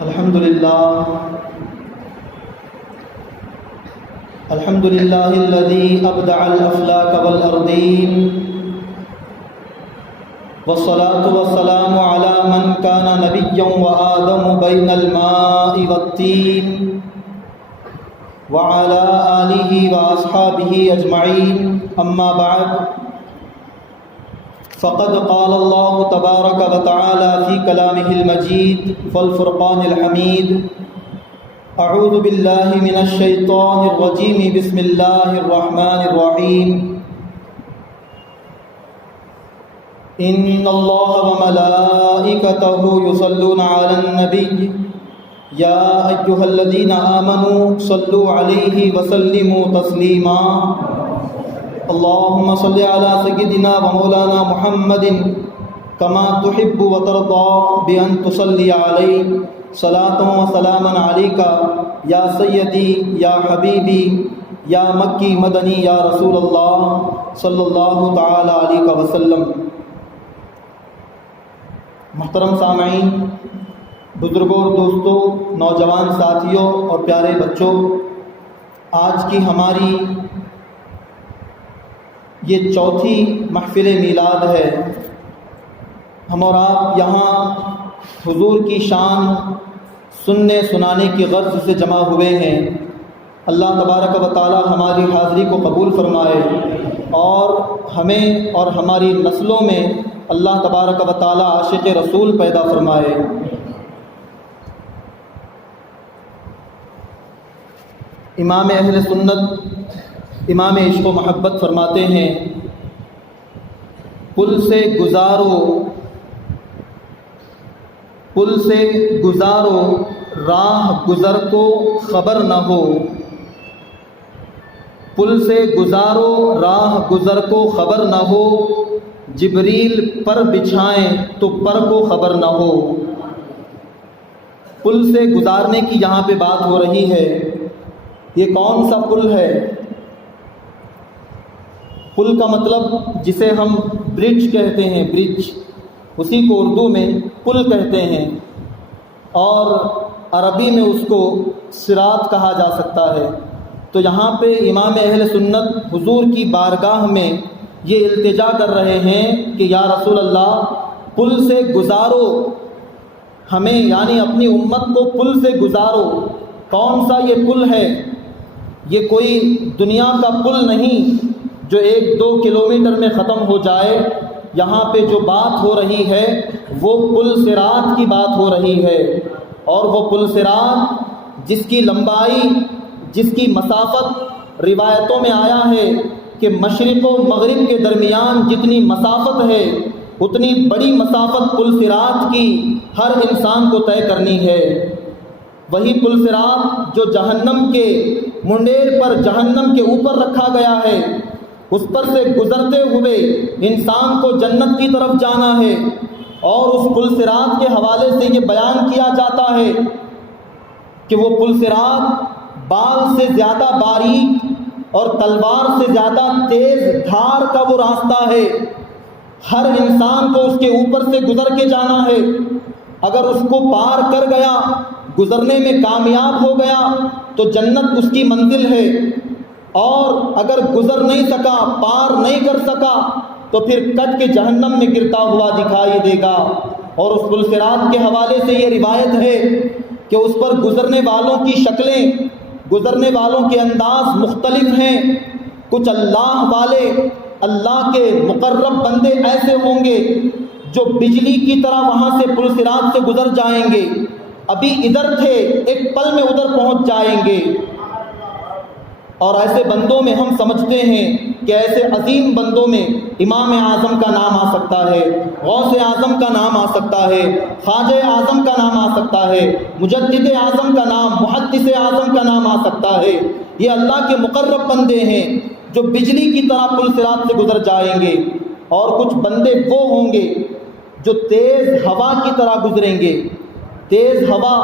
الحمد لله الذي أبدع الأفلاك والأرضين والصلاة والسلام على من كان نبيا وآدم بين الماء والطين وعلى آله وأصحابه أجمعين أما بعد فقد قال الله تبارك وتعالى في كلامه المجيد والفرقان الحميد أعوذ بالله من الشيطان الرجيم بسم الله الرحمن الرحيم إن الله وملائكته يصلون على النبي يا أيها الذين آمنوا صلوا عليه وسلموا تسليما اللهم صل على سيدنا ومولانا محمد كما تحب وترضى بأن تصلي عليه صلاة وسلاما عليك یا سیدی یا حبیبی یا مکی مدنی یا رسول اللہ صلی اللہ تعالی علیہ وسلم۔ محترم سامعین، بزرگوں اور دوستوں، نوجوان ساتھیوں اور پیارے بچوں، آج کی ہماری یہ چوتھی محفل میلاد ہے۔ ہم اور آپ یہاں حضور کی شان سننے سنانے کی غرض سے جمع ہوئے ہیں۔ اللہ تبارک و تعالی ہماری حاضری کو قبول فرمائے اور ہمیں اور ہماری نسلوں میں اللہ تبارک و تعالی عاشق رسول پیدا فرمائے۔ امام اہل سنت امام عشق و محبت فرماتے ہیں، پل سے گزارو راہ گزر کو خبر نہ ہو، پل سے گزارو راہ گزر کو خبر نہ ہو، جبریل پر بچھائیں تو پر کو خبر نہ ہو۔ پل سے گزارنے کی یہاں پہ بات ہو رہی ہے۔ یہ کون سا پل ہے؟ پل کا مطلب جسے ہم برج کہتے ہیں، برج، اسی کو اردو میں پل کہتے ہیں، اور عربی میں اس کو صراط کہا جا سکتا ہے۔ تو یہاں پہ امام اہل سنت حضور کی بارگاہ میں یہ التجا کر رہے ہیں کہ یا رسول اللہ، پل سے گزارو ہمیں، یعنی اپنی امت کو پل سے گزارو۔ کون سا یہ پل ہے؟ یہ کوئی دنیا کا پل نہیں جو 1-2 کلومیٹر میں ختم ہو جائے۔ یہاں پہ جو بات ہو رہی ہے وہ پل صراط کی بات ہو رہی ہے، اور وہ پل صراط جس کی لمبائی، جس کی مسافت روایتوں میں آیا ہے کہ مشرق و مغرب کے درمیان جتنی مسافت ہے اتنی بڑی مسافت پل صراط کی ہر انسان کو طے کرنی ہے۔ وہی پل صراط جو جہنم کے منڈیر پر، جہنم کے اوپر رکھا گیا ہے، اس پر سے گزرتے ہوئے انسان کو جنت کی طرف جانا ہے۔ اور اس پل صراط کے حوالے سے یہ بیان کیا جاتا ہے کہ وہ پل صراط بال سے زیادہ باریک اور تلوار سے زیادہ تیز دھار کا وہ راستہ ہے۔ ہر انسان کو اس کے اوپر سے گزر کے جانا ہے۔ اگر اس کو پار کر گیا، گزرنے میں کامیاب ہو گیا تو جنت اس کی منزل ہے، اور اگر گزر نہیں سکا، پار نہیں کر سکا تو پھر کٹ کے جہنم میں گرتا ہوا دکھائی دے گا۔ اور اس پل صراط کے حوالے سے یہ روایت ہے کہ اس پر گزرنے والوں کی شکلیں، گزرنے والوں کے انداز مختلف ہیں۔ کچھ اللہ والے، اللہ کے مقرب بندے ایسے ہوں گے جو بجلی کی طرح وہاں سے پل صراط سے گزر جائیں گے، ابھی ادھر تھے، ایک پل میں ادھر پہنچ جائیں گے۔ اور ایسے بندوں میں ہم سمجھتے ہیں کہ ایسے عظیم بندوں میں امام اعظم کا نام آ سکتا ہے، غوث اعظم کا نام آ سکتا ہے، خواجہ اعظم کا نام آ سکتا ہے، مجدد اعظم کا نام، محدث اعظم کا نام آ سکتا ہے۔ یہ اللہ کے مقرب بندے ہیں جو بجلی کی طرح پل صراط سے گزر جائیں گے۔ اور کچھ بندے وہ ہوں گے جو تیز ہوا کی طرح گزریں گے۔ تیز ہوا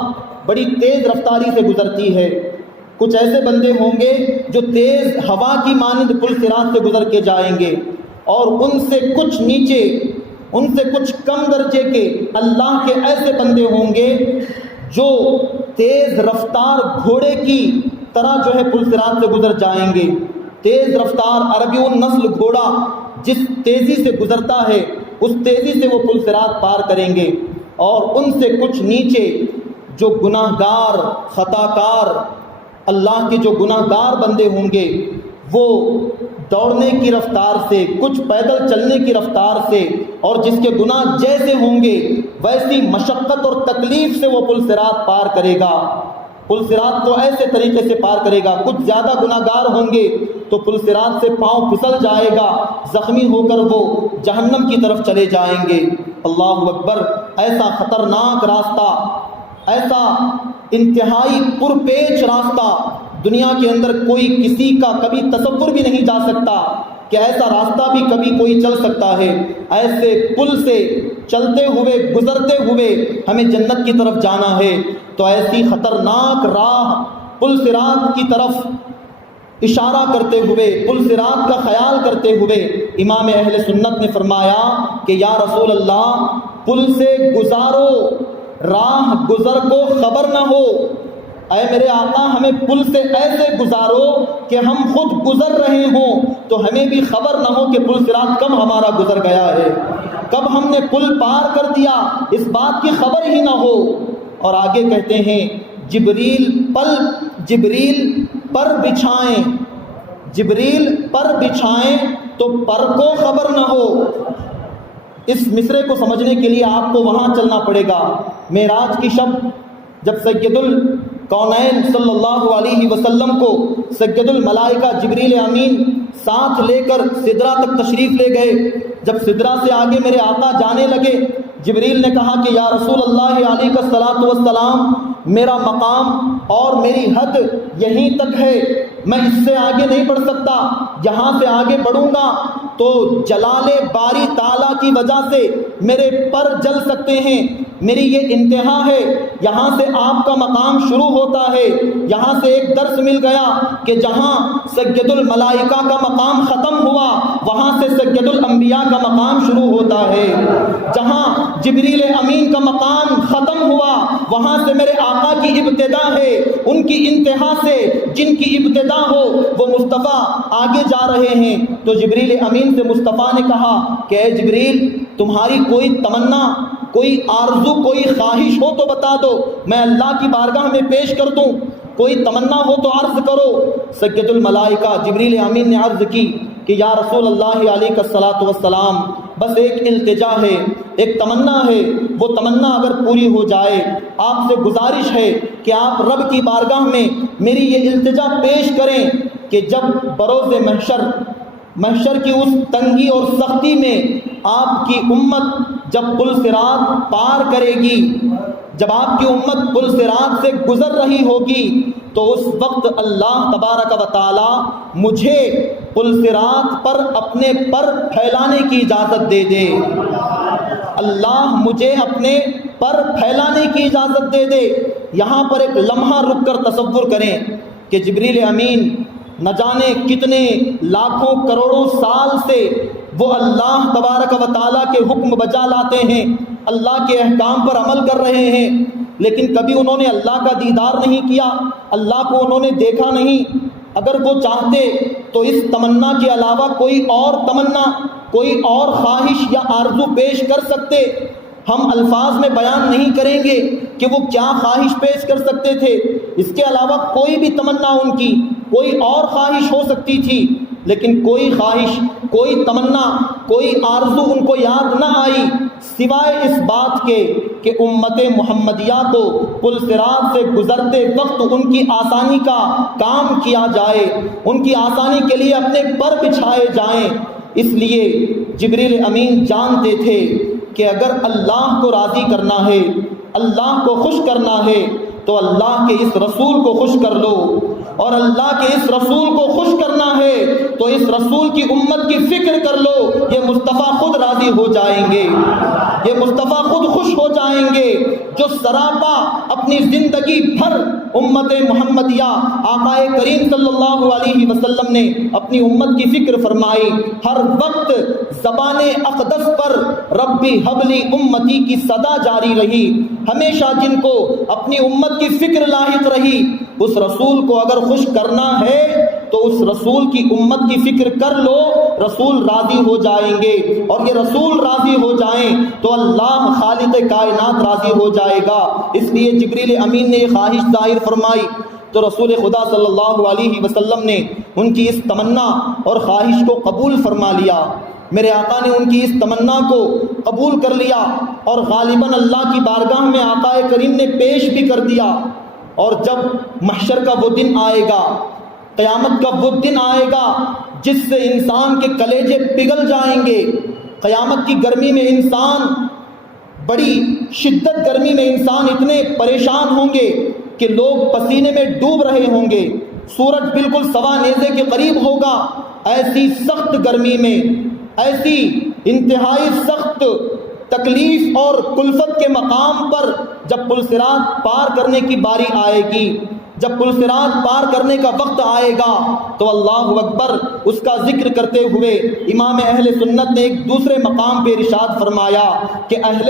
بڑی تیز رفتاری سے گزرتی ہے۔ کچھ ایسے بندے ہوں گے جو تیز ہوا کی مانند پل صراط سے گزر کے جائیں گے، اور ان سے کچھ نیچے، ان سے کچھ کم درجے کے اللہ کے ایسے بندے ہوں گے جو تیز رفتار گھوڑے کی طرح جو ہے پل صراط سے گزر جائیں گے. تیز رفتار عربیون نسل گھوڑا جس تیزی سے گزرتا ہے اس تیزی سے وہ پل صراط پار کریں گے. اور ان سے کچھ نیچے جو گناہ گار خطا کار اللہ کے جو گناہ گار بندے ہوں گے وہ دوڑنے کی رفتار سے, کچھ پیدل چلنے کی رفتار سے, اور جس کے گناہ جیسے ہوں گے ویسی مشقت اور تکلیف سے وہ پل صراط پار کرے گا. پل صراط کو ایسے طریقے سے پار کرے گا, کچھ زیادہ گناہ گار ہوں گے تو پل صراط سے پاؤں پھسل جائے گا, زخمی ہو کر وہ جہنم کی طرف چلے جائیں گے. اللہ اکبر. ایسا خطرناک راستہ, ایسا انتہائی پرپیچ راستہ دنیا کے اندر کوئی کسی کا کبھی تصور بھی نہیں جا سکتا کہ ایسا راستہ بھی کبھی کوئی چل سکتا ہے. ایسے پل سے چلتے ہوئے گزرتے ہوئے ہمیں جنت کی طرف جانا ہے تو ایسی خطرناک راہ پل صراط کی طرف اشارہ کرتے ہوئے, پل صراط کا خیال کرتے ہوئے امام اہل سنت نے فرمایا کہ یا رسول اللہ پل سے گزارو, راہ گزر کو خبر نہ ہو. اے میرے آقا ہمیں پل سے ایسے گزارو کہ ہم خود گزر رہے ہوں تو ہمیں بھی خبر نہ ہو کہ پل صراط کب ہمارا گزر گیا ہے, کب ہم نے پل پار کر دیا, اس بات کی خبر ہی نہ ہو. اور آگے کہتے ہیں جبریل پر بچھائیں, جبریل پر بچھائیں تو پر کو خبر نہ ہو. اس مصرے کو سمجھنے کے لیے آپ کو وہاں چلنا پڑے گا. معراج کی شب جب سید الکونین صلی اللہ علیہ وسلم کو سید الملائکہ جبریل امین ساتھ لے کر سدرہ تک تشریف لے گئے, جب سدرہ سے آگے میرے آقا جانے لگے جبریل نے کہا کہ یا رسول اللہ علیہ الصلوۃ والسلام میرا مقام اور میری حد یہیں تک ہے, میں اس سے آگے نہیں بڑھ سکتا, یہاں سے آگے بڑھوں گا تو جلال باری تعالیٰ کی وجہ سے میرے پر جل سکتے ہیں, میری یہ انتہا ہے, یہاں سے آپ کا مقام شروع ہوتا ہے. یہاں سے ایک درس مل گیا کہ جہاں سید الملائکہ کا مقام ختم ہوا وہاں سے سید الانبیاء کا مقام شروع ہوتا ہے. جہاں جبریل امین کا مقام ختم ہوا وہاں سے میرے آقا کی ابتدا ہے, ان کی انتہا سے جن کی ابتدا ہو وہ مصطفیٰ آگے جا رہے ہیں. تو جبریل امین سے مصطفیٰ نے کہا کہ اے جبریل تمہاری کوئی تمنا, کوئی آرزو, کوئی خواہش ہو تو بتا دو, میں اللہ کی بارگاہ میں پیش کر دوں. کوئی تمنا ہو تو عرض کرو. سید الملائکہ جبریل امین نے عرض کی کہ یا رسول اللہ علیہ الصلوۃ والسلام بس ایک التجا ہے, ایک تمنا ہے, وہ تمنا اگر پوری ہو جائے آپ سے گزارش ہے کہ آپ رب کی بارگاہ میں میری یہ التجا پیش کریں کہ جب بروز محشر کی اس تنگی اور سختی میں آپ کی امت جب پل صراط پار کرے گی, جب آپ کی امت پل صراط سے گزر رہی ہوگی تو اس وقت اللہ تبارک و تعالی مجھے پل صراط پر اپنے پر پھیلانے کی اجازت دے دے. اللہ مجھے اپنے پر پھیلانے کی اجازت دے دے. یہاں پر ایک لمحہ رک کر تصور کریں کہ جبریل امین نہ جانے کتنے لاکھوں کروڑوں سال سے وہ اللہ تبارک و تعالیٰ کے حکم بجا لاتے ہیں, اللہ کے احکام پر عمل کر رہے ہیں, لیکن کبھی انہوں نے اللہ کا دیدار نہیں کیا, اللہ کو انہوں نے دیکھا نہیں. اگر وہ چاہتے تو اس تمنا کے علاوہ کوئی اور تمنا, کوئی اور خواہش یا آرزو پیش کر سکتے. ہم الفاظ میں بیان نہیں کریں گے کہ وہ کیا خواہش پیش کر سکتے تھے. اس کے علاوہ کوئی بھی تمنا ان کی, کوئی اور خواہش ہو سکتی تھی, لیکن کوئی خواہش, کوئی تمنا, کوئی آرزو ان کو یاد نہ آئی سوائے اس بات کے کہ امت محمدیہ کو پل صراط سے گزرتے وقت ان کی آسانی کا کام کیا جائے, ان کی آسانی کے لیے اپنے پر بچھائے جائیں. اس لیے جبریل امین جانتے تھے کہ اگر اللہ کو راضی کرنا ہے, اللہ کو خوش کرنا ہے تو اللہ کے اس رسول کو خوش کر لو, اور اللہ کے اس رسول کو خوش کرنا ہے تو اس رسول کی امت کی فکر کر لو, یہ مصطفیٰ خود راضی راضی ہو جائیں گے، یہ مصطفیٰ خود خوش ہو جائیں گے جو سراپا اپنی زندگی بھر امت محمدیہ آقا کریم صلی اللہ علیہ وسلم نے اپنی امت کی فکر فرمائی، ہر وقت زبان اقدس پر ربی حبلی امتی کی صدا جاری رہی، ہمیشہ جن کو اپنی امت کی فکر لاحق رہی، اس رسول کو اگر خوش کرنا ہے تو اس رسول کی امت کی فکر کر لو، رسول راضی ہو جائیں گے، اور یہ رسول راضی ہو جائیں تو اللہ خالق کائنات راضی ہو جائے گا۔ اس لیے جبریل امین نے یہ خواہش ظاہر فرمائی تو رسول خدا صلی اللہ علیہ وسلم نے ان کی اس تمنا اور خواہش کو قبول فرما لیا۔ میرے آقا نے ان کی اس تمنا کو قبول کر لیا اور غالباً اللہ کی بارگاہ میں آقا کریم نے پیش بھی کر دیا، اور جب محشر کا وہ دن آئے گا، قیامت کا وہ دن آئے گا جس سے انسان کے کلیجے پگھل جائیں گے، قیامت کی گرمی میں انسان، بڑی شدت گرمی میں انسان اتنے پریشان ہوں گے کہ لوگ پسینے میں ڈوب رہے ہوں گے، سورج بالکل سوا نیزے کے قریب ہوگا۔ ایسی سخت گرمی میں، ایسی انتہائی سخت تکلیف اور کلفت کے مقام پر جب پل صراط پار کرنے کی باری آئے گی، جب پل صراط پار کرنے کا وقت آئے گا تو اللہ اکبر، اس کا ذکر کرتے ہوئے امام اہل سنت نے ایک دوسرے مقام پہ ارشاد فرمایا کہ اہل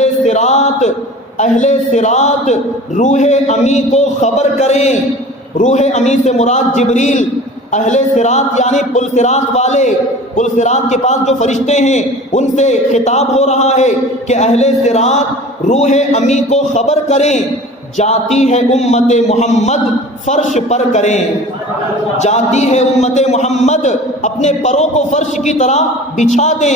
صراط روح امی کو خبر کریں۔ روح امی سے مراد جبریل، اہل صراط یعنی پل صراط والے، پل صراط کے پاس جو فرشتے ہیں ان سے خطاب ہو رہا ہے کہ اہل صراط روح امی کو خبر کریں، جاتی ہے امت محمد فرش پر کریں، جاتی ہے امت محمد اپنے پروں کو فرش کی طرح بچھا دیں،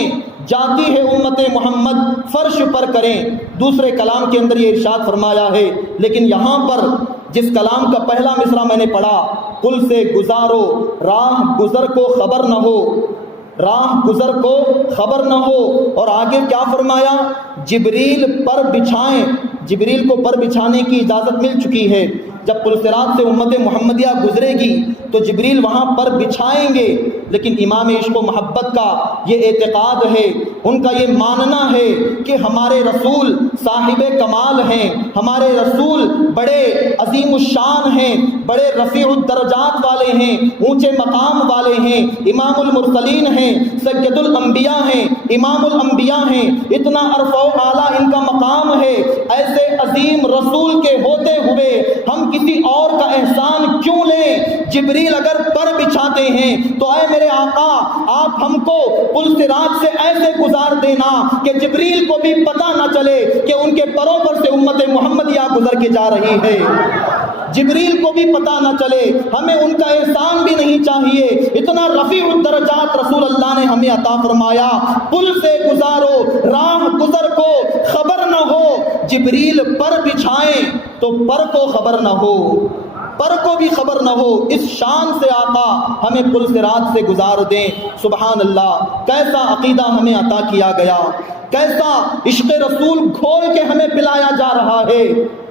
جاتی ہے امت محمد فرش پر کریں۔ دوسرے کلام کے اندر یہ ارشاد فرمایا ہے، لیکن یہاں پر جس کلام کا پہلا مصرع میں نے پڑھا، پل سے گزارو راہ گزر کو خبر نہ ہو، راہ گزر کو خبر نہ ہو، اور آگے کیا فرمایا؟ جبریل پر بچھائیں، جبریل کو پر بچھانے کی اجازت مل چکی ہے۔ جب پل صراط سے امت محمدیہ گزرے گی تو جبریل وہاں پر بچھائیں گے، لیکن امام عشق و محبت کا یہ اعتقاد ہے، ان کا یہ ماننا ہے کہ ہمارے رسول صاحب کمال ہیں، ہمارے رسول بڑے عظیم الشان ہیں، بڑے رفیع الدرجات والے ہیں، اونچے مقام والے ہیں، امام المرسلین ہیں، سید الانبیاء ہیں، امام الانبیاء ہیں، اتنا عرفہ و اعلیٰ ان کا مقام ہے۔ ایسے عظیم رسول کے ہوتے ہوئے ہم کسی اور کا احسان کیوں لیں؟ جبریل اگر پر بچھاتے ہیں تو اے میرے آقا آپ ہم کو پل صراط سے ایسے گزار دینا کہ جبریل کو بھی پتہ نہ چلے کہ ان کے پروں پر سے امت محمدیہ گزر کے جا رہی ہے، جبریل کو بھی پتہ نہ چلے، ہمیں ان کا احسان بھی نہیں چاہیے۔ اتنا رفیع الدرجات رسول اللہ نے ہمیں عطا فرمایا، پل سے گزارو راہ گزر کو خبر نہ ہو، جبریل پر بچھائیں تو پر کو خبر نہ ہو، پر کو بھی خبر نہ ہو۔ اس شان سے آقا ہمیں پل صراط سے گزار دیں۔ سبحان اللہ، کیسا عقیدہ ہمیں عطا کیا گیا، کیسا عشق رسول کھول کے ہمیں پلایا جا رہا ہے۔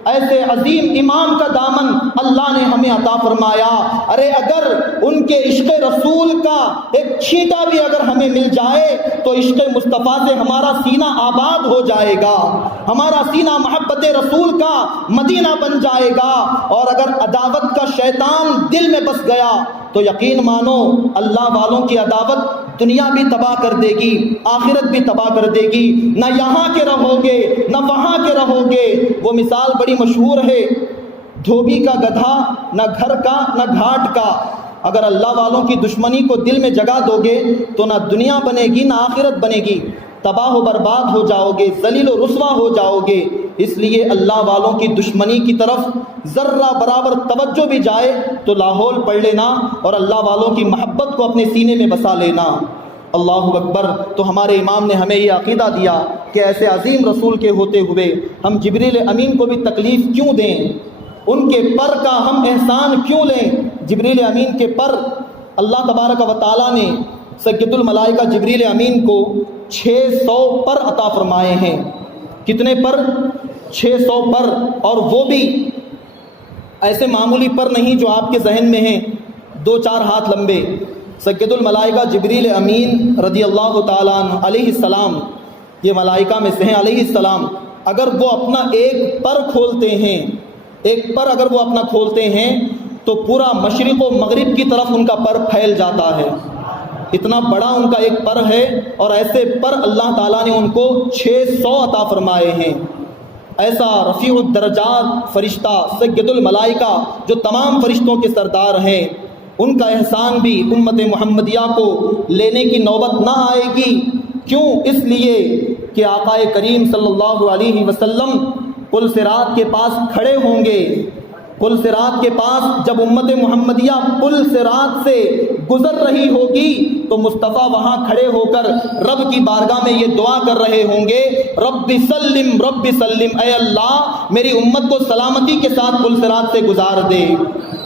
ایسے عظیم امام کا دامن اللہ نے ہمیں عطا فرمایا۔ ارے اگر ان کے عشق رسول کا ایک چھینٹا بھی اگر ہمیں مل جائے تو عشق مصطفیٰ سے ہمارا سینہ آباد ہو جائے گا، ہمارا سینہ محبت رسول کا مدینہ بن جائے گا۔ اور اگر عداوت کا شیطان دل میں بس گیا تو یقین مانو اللہ والوں کی عداوت دنیا بھی تباہ کر دے گی، آخرت بھی تباہ کر دے گی، نہ یہاں کے رہو گے نہ وہاں کے رہو گے۔ وہ مثال بڑی مشہور ہے، دھوبی کا گدھا، نہ گھر کا نہ گھاٹ کا۔ اگر اللہ والوں کی دشمنی کو دل میں جگہ دو گے تو نہ دنیا بنے گی نہ آخرت بنے گی، تباہ و برباد ہو جاؤ گے، ذلیل و رسوا ہو جاؤ گے۔ اس لیے اللہ والوں کی دشمنی کی طرف ذرہ برابر توجہ بھی جائے تو لاحول پڑھ لینا اور اللہ والوں کی محبت کو اپنے سینے میں بسا لینا۔ اللہ اکبر۔ تو ہمارے امام نے ہمیں یہ عقیدہ دیا کہ ایسے عظیم رسول کے ہوتے ہوئے ہم جبریل امین کو بھی تکلیف کیوں دیں، ان کے پر کا ہم احسان کیوں لیں۔ جبریل امین کے پر اللہ تبارک و تعالیٰ نے سید الملائکہ جبریل امین کو 600 پر عطا فرمائے ہیں۔ کتنے پر؟ 600 پر، اور وہ بھی ایسے معمولی پر نہیں جو آپ کے ذہن میں ہیں 2-4 ہاتھ لمبے۔ سید الملائکہ جبریل امین رضی اللہ تعالیٰ عنہ علیہ السلام یہ ملائکہ میں سے ہیں علیہ السلام، اگر وہ اپنا ایک پر کھولتے ہیں، ایک پر اگر وہ اپنا کھولتے ہیں تو پورا مشرق و مغرب کی طرف ان کا پر پھیل جاتا ہے، اتنا بڑا ان کا ایک پر ہے، اور ایسے پر اللہ تعالیٰ نے ان کو 600 عطا فرمائے ہیں۔ ایسا رفیع الدرجات فرشتہ سید الملائکہ جو تمام فرشتوں کے سردار ہیں، ان کا احسان بھی امت محمدیہ کو لینے کی نوبت نہ آئے گی۔ کیوں؟ اس لیے کہ آقا کریم صلی اللہ علیہ وسلم پل صراط کے پاس کھڑے ہوں گے، پل صراط کے پاس جب امت محمدیہ پل صراط سے گزر رہی ہوگی تو مصطفیٰ وہاں کھڑے ہو کر رب کی بارگاہ میں یہ دعا کر رہے ہوں گے، رب سلم، اے اللہ میری امت کو سلامتی کے ساتھ پل صراط سے گزار دے،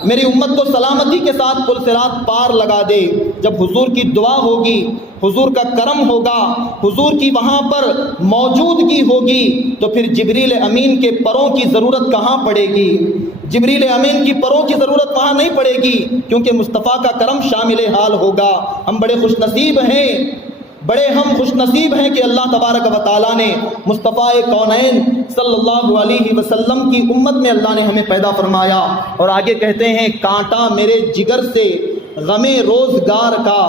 میری امت کو سلامتی کے ساتھ پل صراط پار لگا دے۔ جب حضور کی دعا ہوگی، حضور کا کرم ہوگا، حضور کی وہاں پر موجودگی ہوگی، تو پھر جبریل امین کے پروں کی ضرورت کہاں پڑے گی؟ جبریل امین کی پروں کی ضرورت وہاں نہیں پڑے گی، کیونکہ مصطفیٰ کا کرم شامل حال ہوگا۔ ہم بڑے خوش نصیب ہیں، بڑے ہم خوش نصیب ہیں کہ اللہ تبارک و تعالیٰ نے مصطفیٰ کونین صلی اللہ علیہ وسلم کی امت میں اللہ نے ہمیں پیدا فرمایا۔ اور آگے کہتے ہیں، کانٹا میرے جگر سے غم روزگار کا،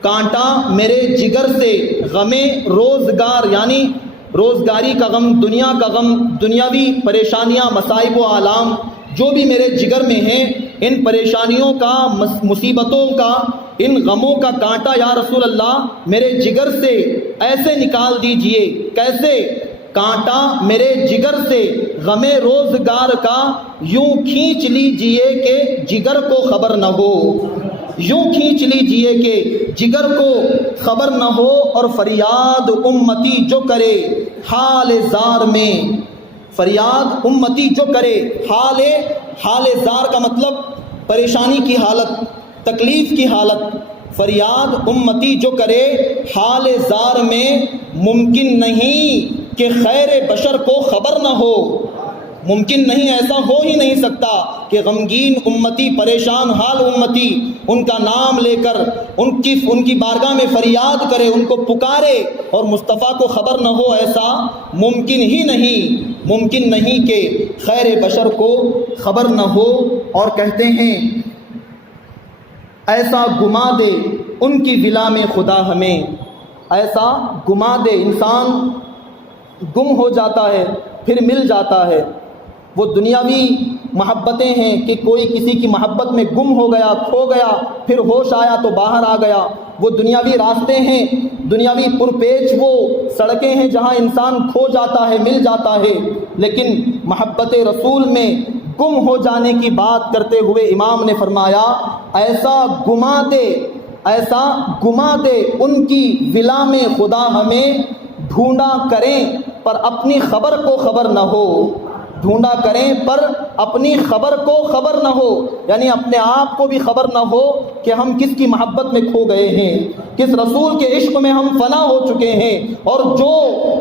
کانٹا میرے جگر سے غم روزگار، یعنی روزگاری کا غم، دنیا کا غم، دنیاوی پریشانیاں، مصائب و آلام جو بھی میرے جگر میں ہیں، ان پریشانیوں کا، مصیبتوں کا، ان غموں کا کانٹا یا رسول اللہ میرے جگر سے ایسے نکال دیجئے۔ کیسے؟ کانٹا میرے جگر سے غم روزگار کا یوں کھینچ لیجئے کہ جگر کو خبر نہ ہو، یوں کھینچ لیجئے کہ جگر کو خبر نہ ہو، اور فریاد امتی جو کرے حال زار میں، فریاد امتی جو کرے حال زار کا مطلب پریشانی کی حالت، تکلیف کی حالت، فریاد امتی جو کرے حال زار میں، ممکن نہیں کہ خیر بشر کو خبر نہ ہو، ممکن نہیں، ایسا ہو ہی نہیں سکتا کہ غمگین امتی، پریشان حال امتی ان کا نام لے کر ان کی بارگاہ میں فریاد کرے، ان کو پکارے اور مصطفیٰ کو خبر نہ ہو، ایسا ممکن ہی نہیں، ممکن نہیں کہ خیر بشر کو خبر نہ ہو۔ اور کہتے ہیں، ایسا گما دے ان کی ولا میں خدا ہمیں، ایسا گما دے، انسان گم ہو جاتا ہے پھر مل جاتا ہے، وہ دنیاوی محبتیں ہیں کہ کوئی کسی کی محبت میں گم ہو گیا، کھو گیا، پھر ہوش آیا تو باہر آ گیا، وہ دنیاوی راستے ہیں، دنیاوی پرپیچ وہ سڑکیں ہیں جہاں انسان کھو جاتا ہے، مل جاتا ہے۔ لیکن محبت رسول میں گم ہو جانے کی بات کرتے ہوئے امام نے فرمایا، ایسا گما دے، ایسا گما دے ان کی ولا میں خدا ہمیں، ڈھونڈا کریں پر اپنی خبر کو خبر نہ ہو، ڈھونڈا کریں پر اپنی خبر کو خبر نہ ہو، یعنی اپنے آپ کو بھی خبر نہ ہو کہ ہم کس کی محبت میں کھو گئے ہیں، کس رسول کے عشق میں ہم فنا ہو چکے ہیں۔ اور جو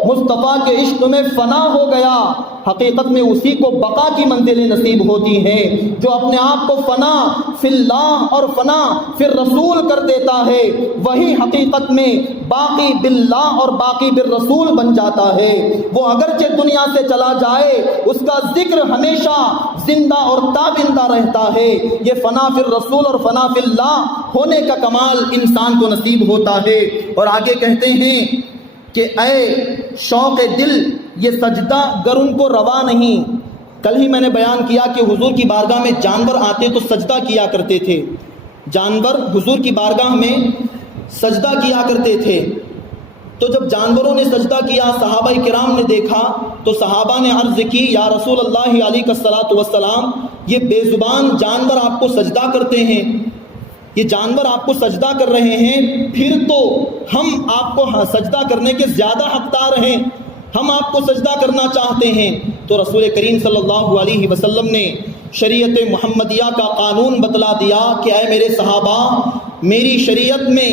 مصطفیٰ کے عشق میں فنا ہو گیا، حقیقت میں اسی کو بقا کی منزلیں نصیب ہوتی ہیں۔ جو اپنے آپ کو فنا فی اللہ اور فنا فی الرسول کر دیتا ہے، وہی حقیقت میں باقی باللہ اور باقی بالرسول بن جاتا ہے۔ وہ اگرچہ دنیا سے چلا جائے، اس کا ذکر ہمیشہ زندہ اور تابندہ رہتا ہے۔ یہ فنا فی الرسول اور فنا فی اللہ ہونے کا کمال انسان کو نصیب ہوتا ہے۔ اور آگے کہتے ہیں کہ اے شوق دل یہ سجدہ گر ان کو روا نہیں۔ کل ہی میں نے بیان کیا کہ حضور کی بارگاہ میں جانور آتے تو سجدہ کیا کرتے تھے، جانور حضور کی بارگاہ میں سجدہ کیا کرتے تھے۔ تو جب جانوروں نے سجدہ کیا، صحابہ کرام نے دیکھا تو صحابہ نے عرض کی، یا رسول اللہ علیہ الصلوۃ والسلام، یہ بے زبان جانور آپ کو سجدہ کرتے ہیں، یہ جانور آپ کو سجدہ کر رہے ہیں، پھر تو ہم آپ کو سجدہ کرنے کے زیادہ حقدار ہیں، ہم آپ کو سجدہ کرنا چاہتے ہیں۔ تو رسول کریم صلی اللہ علیہ وسلم نے شریعت محمدیہ کا قانون بتلا دیا کہ اے میرے صحابہ، میری شریعت میں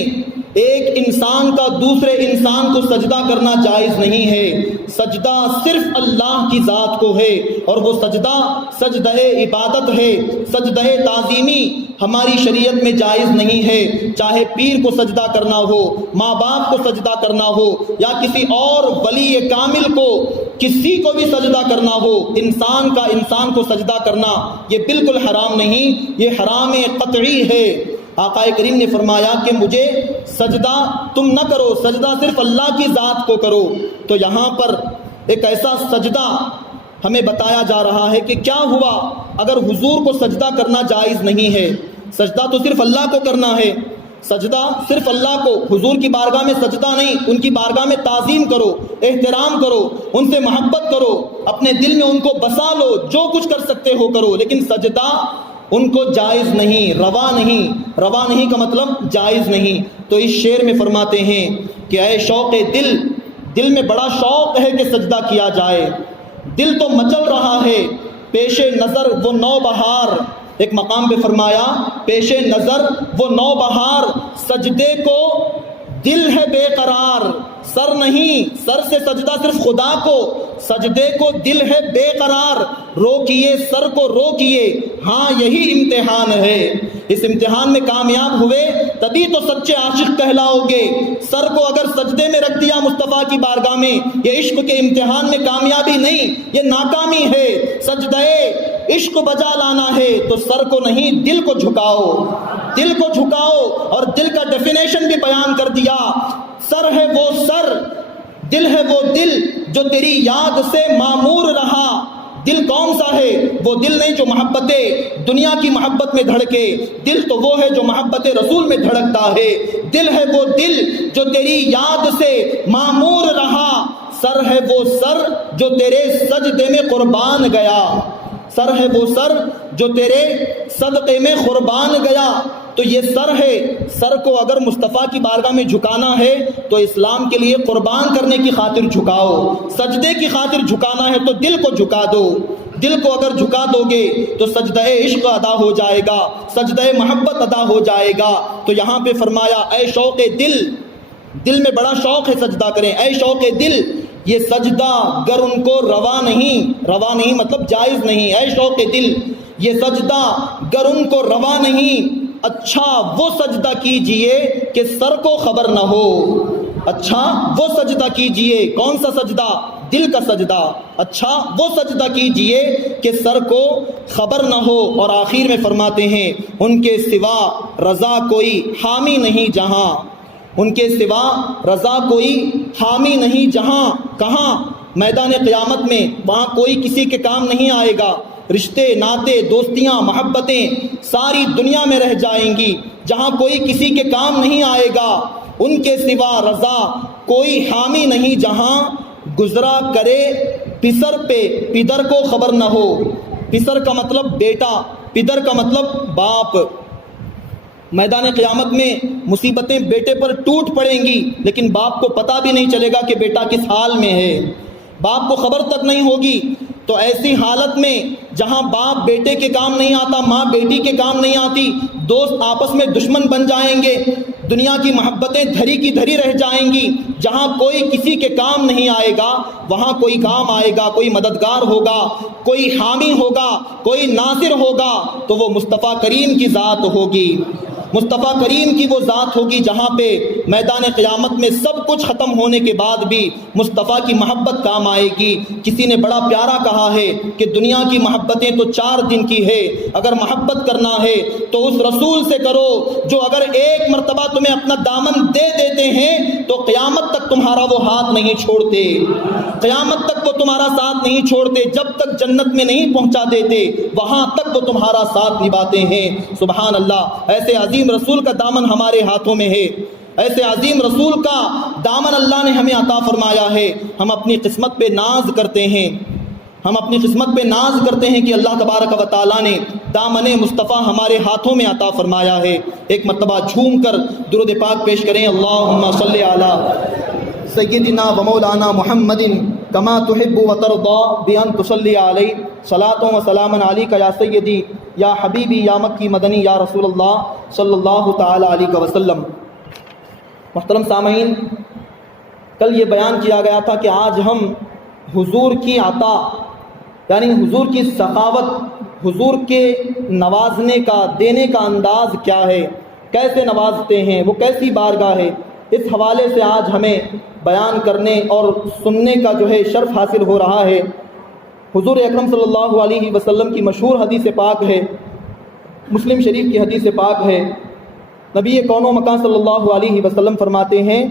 ایک انسان کا دوسرے انسان کو سجدہ کرنا جائز نہیں ہے. سجدہ صرف اللہ کی ذات کو ہے، اور وہ سجدہ سجدہ عبادت ہے، سجدہ تعظیمی ہماری شریعت میں جائز نہیں ہے. چاہے پیر کو سجدہ کرنا ہو، ماں باپ کو سجدہ کرنا ہو، یا کسی اور ولی کامل کو، کسی کو بھی سجدہ کرنا ہو، انسان کا انسان کو سجدہ کرنا یہ بالکل حرام نہیں، یہ حرام قطعی ہے. آقا کریم نے فرمایا کہ مجھے سجدہ تم نہ کرو، سجدہ صرف اللہ کی ذات کو کرو. تو یہاں پر ایک ایسا سجدہ ہمیں بتایا جا رہا ہے کہ کیا ہوا اگر حضور کو سجدہ کرنا جائز نہیں ہے. سجدہ تو صرف اللہ کو کرنا ہے، سجدہ صرف اللہ کو، حضور کی بارگاہ میں سجدہ نہیں، ان کی بارگاہ میں تعظیم کرو، احترام کرو، ان سے محبت کرو، اپنے دل میں ان کو بسا لو، جو کچھ کر سکتے ہو کرو، لیکن سجدہ ان کو جائز نہیں، روا نہیں. روا نہیں کا مطلب جائز نہیں. تو اس شعر میں فرماتے ہیں کہ اے شوق دل، دل میں بڑا شوق ہے کہ سجدہ کیا جائے، دل تو مچل رہا ہے، پیش نظر وہ نو بہار. ایک مقام پہ فرمایا پیش نظر وہ نو بہار، سجدے کو دل ہے بے قرار. سر نہیں، سر سے سجدہ صرف خدا کو، سجدے کو دل ہے بے قرار. روکیے سر کو روکیے، ہاں یہی امتحان ہے. اس امتحان میں کامیاب ہوئے تبھی تو سچے عاشق کہلاؤ گے. سر کو اگر سجدے میں رکھ دیا مصطفیٰ کی بارگاہ میں، یہ عشق کے امتحان میں کامیابی نہیں، یہ ناکامی ہے. سجدے عشق بجا لانا ہے تو سر کو نہیں دل کو جھکاؤ، دل کو جھکاؤ. اور دل کا ڈیفینیشن بھی بیان کر دیا، سر ہے وہ سر، دل ہے وہ دل جو تیری یاد سے معمور رہا. دل کون سا ہے؟ وہ دل نہیں جو محبت دنیا کی محبت میں دھڑکے، دل تو وہ ہے جو محبت رسول میں دھڑکتا ہے. دل ہے وہ دل جو تیری یاد سے معمور رہا. سر ہے وہ سر جو تیرے سجدے میں قربان گیا، سر ہے وہ سر جو تیرے صدقے میں قربان گیا. تو یہ سر ہے، سر کو اگر مصطفیٰ کی بارگاہ میں جھکانا ہے تو اسلام کے لیے قربان کرنے کی خاطر جھکاؤ. سجدے کی خاطر جھکانا ہے تو دل کو جھکا دو. دل کو اگر جھکا دو گے تو سجدہ عشق ادا ہو جائے گا، سجدہ محبت ادا ہو جائے گا. تو یہاں پہ فرمایا اے شوق دل، دل میں بڑا شوق ہے سجدہ کریں. اے شوق دل، یہ سجدہ گر ان کو روا نہیں، روا نہیں مطلب جائز نہیں. اے شوق دل، یہ سجدہ گر ان کو روا نہیں، اچھا وہ سجدہ کیجئے کہ سر کو خبر نہ ہو. اچھا وہ سجدہ کیجئے، کون سا سجدہ؟ دل کا سجدہ. اچھا وہ سجدہ کیجئے کہ سر کو خبر نہ ہو. اور آخر میں فرماتے ہیں ان کے سوا رضا کوئی حامی نہیں جہاں، ان کے سوا رضا کوئی حامی نہیں جہاں. کہاں؟ میدان قیامت میں، وہاں کوئی کسی کے کام نہیں آئے گا. رشتے ناتے دوستیاں محبتیں ساری دنیا میں رہ جائیں گی، جہاں کوئی کسی کے کام نہیں آئے گا. ان کے سوا رضا کوئی حامی نہیں جہاں، گزرا کرے پسر پہ پدر کو خبر نہ ہو. پسر کا مطلب بیٹا، پدر کا مطلب باپ. میدان قیامت میں مصیبتیں بیٹے پر ٹوٹ پڑیں گی، لیکن باپ کو پتہ بھی نہیں چلے گا کہ بیٹا کس حال میں ہے، باپ کو خبر تک نہیں ہوگی. تو ایسی حالت میں جہاں باپ بیٹے کے کام نہیں آتا، ماں بیٹی کے کام نہیں آتی، دوست آپس میں دشمن بن جائیں گے، دنیا کی محبتیں دھری کی دھری رہ جائیں گی، جہاں کوئی کسی کے کام نہیں آئے گا وہاں کوئی کام آئے گا، کوئی مددگار ہوگا، کوئی حامی ہوگا، کوئی ناصر ہوگا. تو وہ مصطفیٰ کریم کی ذات ہوگی، مصطفیٰ کریم کی وہ ذات ہوگی جہاں پہ میدان قیامت میں سب کچھ ختم ہونے کے بعد بھی مصطفیٰ کی محبت کام آئے گی. کسی نے بڑا پیارا کہا ہے کہ دنیا کی محبتیں تو 4 دن کی ہے، اگر محبت کرنا ہے تو اس رسول سے کرو جو اگر ایک مرتبہ تمہیں اپنا دامن دے دیتے ہیں تو قیامت تک تمہارا وہ ہاتھ نہیں چھوڑتے، قیامت تک وہ تمہارا ساتھ نہیں چھوڑتے، جب تک جنت میں نہیں پہنچا دیتے وہاں تک وہ تمہارا ساتھ نبھاتے ہیں. سبحان اللہ. ایسے عظیم رسول کا دامن ہمارے ہاتھوں میں ہے، ایسے عظیم رسول کا دامن اللہ نے ہمیں عطا فرمایا ہے. ہم اپنی قسمت پہ ناز کرتے ہیں، ہم اپنی قسمت پہ ناز کرتے ہیں کہ اللہ تبارک و تعالیٰ نے دامن مصطفیٰ ہمارے ہاتھوں میں عطا فرمایا ہے. ایک مرتبہ جھوم کر درود پاک پیش کریں. اللہم صلی علی سیدنا و مولانا محمد کما تحب و ترضا بان تصلی علیہ صلاۃ و سلام علیک یا سیدی یا حبیبی یا مکی مدنی یا رسول اللہ صلی اللہ تعالی علیہ وسلم. محترم سامعین، کل یہ بیان کیا گیا تھا کہ آج ہم حضور کی عطا یعنی حضور کی سخاوت، حضور کے نوازنے کا، دینے کا انداز کیا ہے، کیسے نوازتے ہیں، وہ کیسی بارگاہ ہے، اس حوالے سے آج ہمیں بیان کرنے اور سننے کا جو ہے شرف حاصل ہو رہا ہے۔ حضور اکرم صلی اللہ علیہ وسلم کی مشہور حدیث پاک ہے، مسلم شریف کی حدیث پاک ہے۔ نبی کون و مکان صلی اللہ علیہ وسلم فرماتے ہیں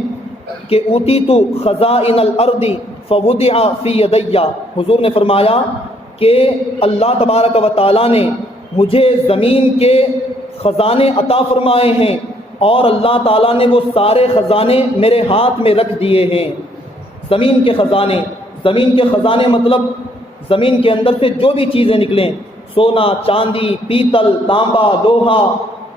کہ اوتیت خزائن الارض فوضع فی یدی، حضور نے فرمایا کہ اللہ تبارک و تعالیٰ نے مجھے زمین کے خزانے عطا فرمائے ہیں اور اللہ تعالیٰ نے وہ سارے خزانے میرے ہاتھ میں رکھ دیے ہیں۔ زمین کے خزانے مطلب زمین کے اندر سے جو بھی چیزیں نکلیں، سونا، چاندی، پیتل، تانبا، لوہا،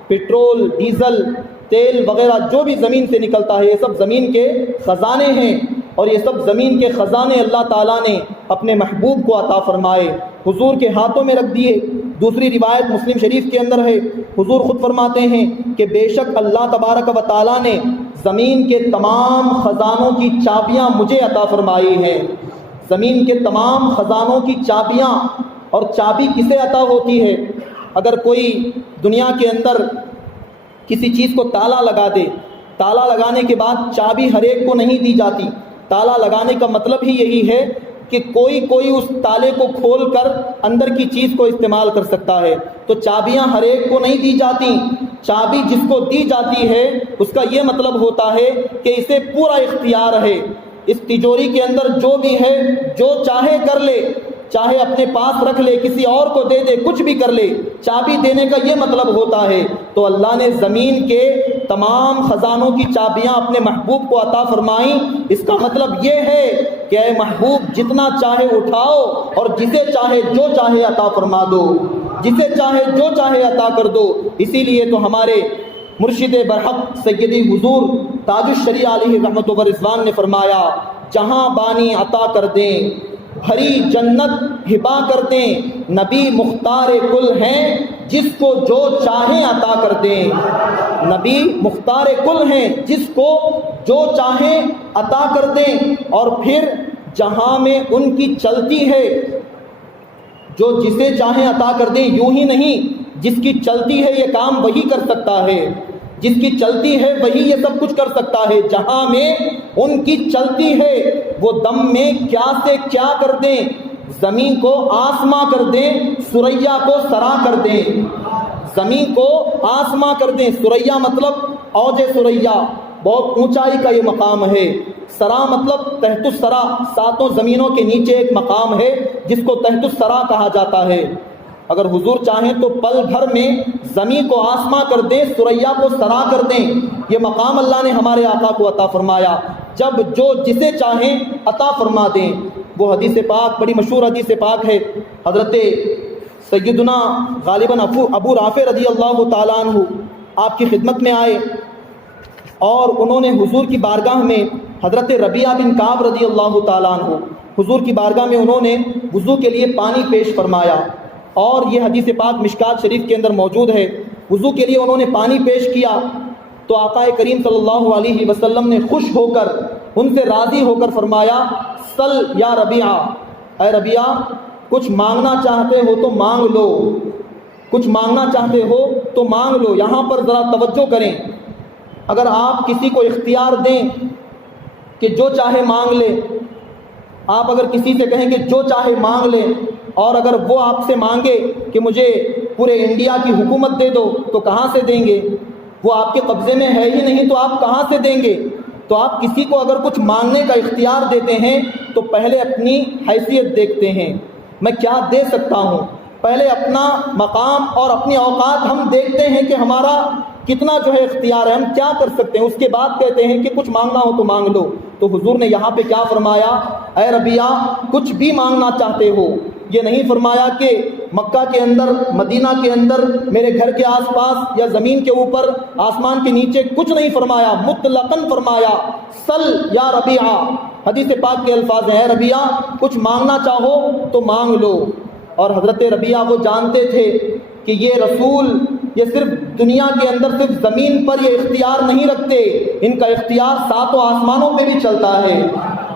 پٹرول، ڈیزل، تیل وغیرہ جو بھی زمین سے نکلتا ہے، یہ سب زمین کے خزانے ہیں، اور یہ سب زمین کے خزانے اللہ تعالیٰ نے اپنے محبوب کو عطا فرمائے، حضور کے ہاتھوں میں رکھ دیے۔ دوسری روایت مسلم شریف کے اندر ہے، حضور خود فرماتے ہیں کہ بے شک اللہ تبارک و تعالیٰ نے زمین کے تمام خزانوں کی چابیاں مجھے عطا فرمائی ہیں۔ زمین کے تمام خزانوں کی چابیاں، اور چابی کسے عطا ہوتی ہے؟ اگر کوئی دنیا کے اندر کسی چیز کو تالا لگا دے، تالا لگانے کے بعد چابی ہر ایک کو نہیں دی جاتی۔ تالا لگانے کا مطلب ہی یہی ہے کہ کوئی اس تالے کو کھول کر اندر کی چیز کو استعمال کر سکتا ہے، تو چابیاں ہر ایک کو نہیں دی جاتی۔ چابی جس کو دی جاتی ہے اس کا یہ مطلب ہوتا ہے کہ اسے پورا اختیار ہے، اس تجوری کے اندر جو بھی ہے جو چاہے کر لے، چاہے اپنے پاس رکھ لے، کسی اور کو دے دے، کچھ بھی کر لے۔ چابی دینے کا یہ مطلب ہوتا ہے۔ تو اللہ نے زمین کے تمام خزانوں کی چابیاں اپنے محبوب کو عطا فرمائیں۔ اس کا مطلب یہ ہے کہ اے محبوب، جتنا چاہے اٹھاؤ اور جسے چاہے جو چاہے عطا فرما دو، جسے چاہے جو چاہے عطا کر دو۔ اسی لیے تو ہمارے مرشد برحق سیدی حضور تاج الشریعہ علیہ رحمت و رضوان نے فرمایا، جہاں بانی عطا کر دیں، بھری جنت ہبا کر دیں، نبی مختار کل ہیں، جس کو جو چاہیں عطا کر دیں۔ نبی مختار کل ہیں، جس کو جو چاہیں عطا کر دیں۔ اور پھر جہاں میں ان کی چلتی ہے، جو جسے چاہیں عطا کر دیں، یوں ہی نہیں، جس کی چلتی ہے یہ کام وہی کر سکتا ہے، جس کی چلتی ہے وہی یہ سب کچھ کر سکتا ہے۔ جہاں میں ان کی چلتی ہے وہ دم میں کیا سے کیا کر دیں، زمین کو آسماں کر دیں، سریا کو سرا کر دیں۔ زمین کو آسماں کر دیں، سریا مطلب اوج سریا، بہت اونچائی کا یہ مقام ہے۔ سرا مطلب تحت السرا، ساتوں زمینوں کے نیچے ایک مقام ہے جس کو تحت السرا کہا جاتا ہے۔ اگر حضور چاہیں تو پل بھر میں زمین کو آسماں کر دیں، سریا کو سرا کر دیں۔ یہ مقام اللہ نے ہمارے آقا کو عطا فرمایا، جب جو جسے چاہیں عطا فرما دیں۔ وہ حدیث پاک بڑی مشہور حدیث پاک ہے، حضرت سیدنا غالباً ابو رافع رضی اللہ تعالیٰ عنہ آپ کی خدمت میں آئے، اور انہوں نے حضور کی بارگاہ میں حضرت ربیعہ بن کعب رضی اللہ تعالیٰ عنہ، حضور کی بارگاہ میں انہوں نے وضو کے لیے پانی پیش فرمایا، اور یہ حدیث پاک مشکات شریف کے اندر موجود ہے۔ وضو کے لیے انہوں نے پانی پیش کیا تو آقا کریم صلی اللہ علیہ وسلم نے خوش ہو کر، ان سے راضی ہو کر فرمایا، سل یا ربیعہ، اے ربیعہ، کچھ مانگنا چاہتے ہو تو مانگ لو، کچھ مانگنا چاہتے ہو تو مانگ لو۔ یہاں پر ذرا توجہ کریں، اگر آپ کسی کو اختیار دیں کہ جو چاہے مانگ لے، آپ اگر کسی سے کہیں کہ جو چاہے مانگ لے، اور اگر وہ آپ سے مانگے کہ مجھے پورے انڈیا کی حکومت دے دو، تو کہاں سے دیں گے؟ وہ آپ کے قبضے میں ہے ہی نہیں، تو آپ کہاں سے دیں گے؟ تو آپ کسی کو اگر کچھ مانگنے کا اختیار دیتے ہیں تو پہلے اپنی حیثیت دیکھتے ہیں، میں کیا دے سکتا ہوں، پہلے اپنا مقام اور اپنی اوقات ہم دیکھتے ہیں کہ ہمارا کتنا جو ہے اختیار ہے، ہم کیا کر سکتے ہیں، اس کے بعد کہتے ہیں کہ کچھ مانگنا ہو تو مانگ لو۔ تو حضور نے یہاں پہ کیا فرمایا، اے ربیعہ، کچھ بھی مانگنا چاہتے ہو۔ یہ نہیں فرمایا کہ مکہ کے اندر، مدینہ کے اندر، میرے گھر کے آس پاس یا زمین کے اوپر، آسمان کے نیچے، کچھ نہیں فرمایا، مطلقاً فرمایا، سل یا ربیعہ۔ حدیث پاک کے الفاظ ہیں، اے ربیعہ، کچھ مانگنا چاہو تو مانگ لو۔ اور حضرت ربیعہ وہ جانتے تھے کہ یہ رسول، یہ صرف دنیا کے اندر صرف زمین پر یہ اختیار نہیں رکھتے، ان کا اختیار ساتوں آسمانوں پہ بھی چلتا ہے،